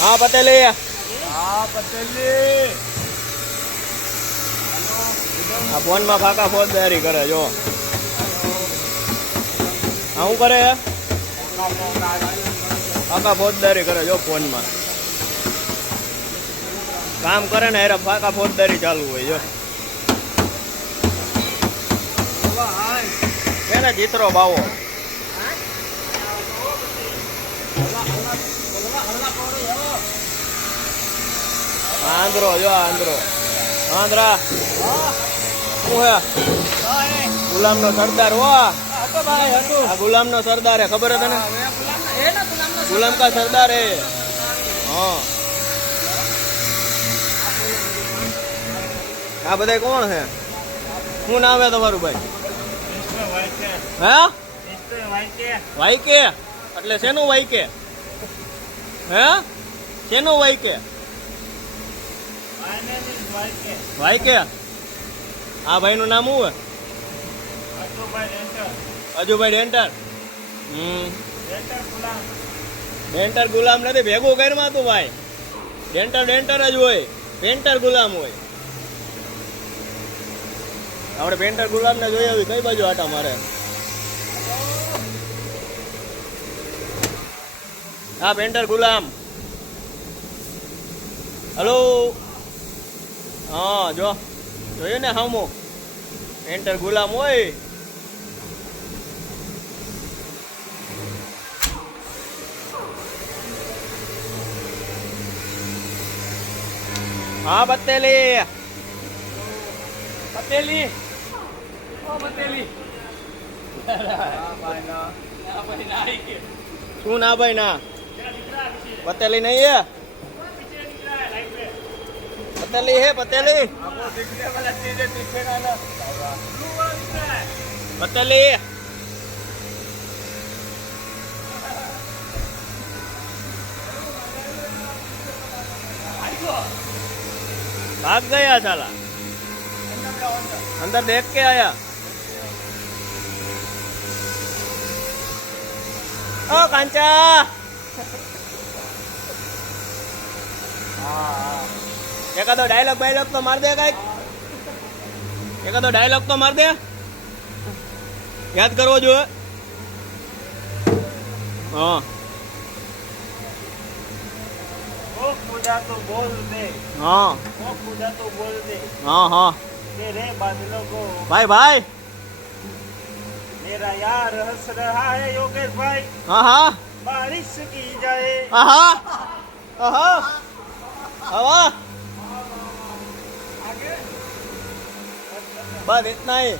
हाँ पटेली। हाँ पटेली। આ ફોન માં ફાકા ફોજદારી કરે જો. હા શું કરે? ફાકા ફોજદારી કરે જો ફોન માં. કામ કરે ને એરા ફાકા ફોજદારી ચાલુ હોય જો. એને ચિત્રો બાવો. આંધ્રો જો આંધ્રો. આંધ્રા શું હે? ગુલામ નો સરદાર હો. આ ગુલામ નો સરદાર હે, ખબર હે તને? ગુલામ કા સરદાર હે. હા આ બધા કોણ હે? શું નામ હે તમારું ભાઈ? હે વાયકે એટલે શેનું વાયકે? હે શેનું વાયકે? વાયકે. આ ભાઈ નું નામ શું હે? અજુભાઈ ડેન્ટર. ડેન્ટર ગુલામ નથી, ભેગું કરમાં તું ભાઈ. ડેન્ટર ડેન્ટર જ હોય, પેન્ટર ગુલામ હોય. આપણે પેન્ટર ગુલામ ને જોઈ આવી કઈ બાજુ આટા મારે? હા પેન્ટર ગુલામ. હલો હા જો જોયું ને હામો પેન્ટર ગુલામ હોય. हाँ पतेली पतेली ओ पतेली શું ના ભાઈ ના? પટેલી નહીં હે? पतेली है पतेली. पतेली भाग गया साला. अंदर देख के आया. ओ कांचा एकादो डायलॉग बायलॉग तो मार दे. कई एकादो डायलॉग तो मार दे. याद करवो जो. हाँ ओ खुदा तो बोल दे. हाँ ओ खुदा तो बोल दे. हाँ हाँ तेरे बादलों को भाई भाई. मेरा यार हंस रहा है योगेश भाई. हाँ हाँ बारिश की जाए. हाँ हाँ हवा बस इतना ही.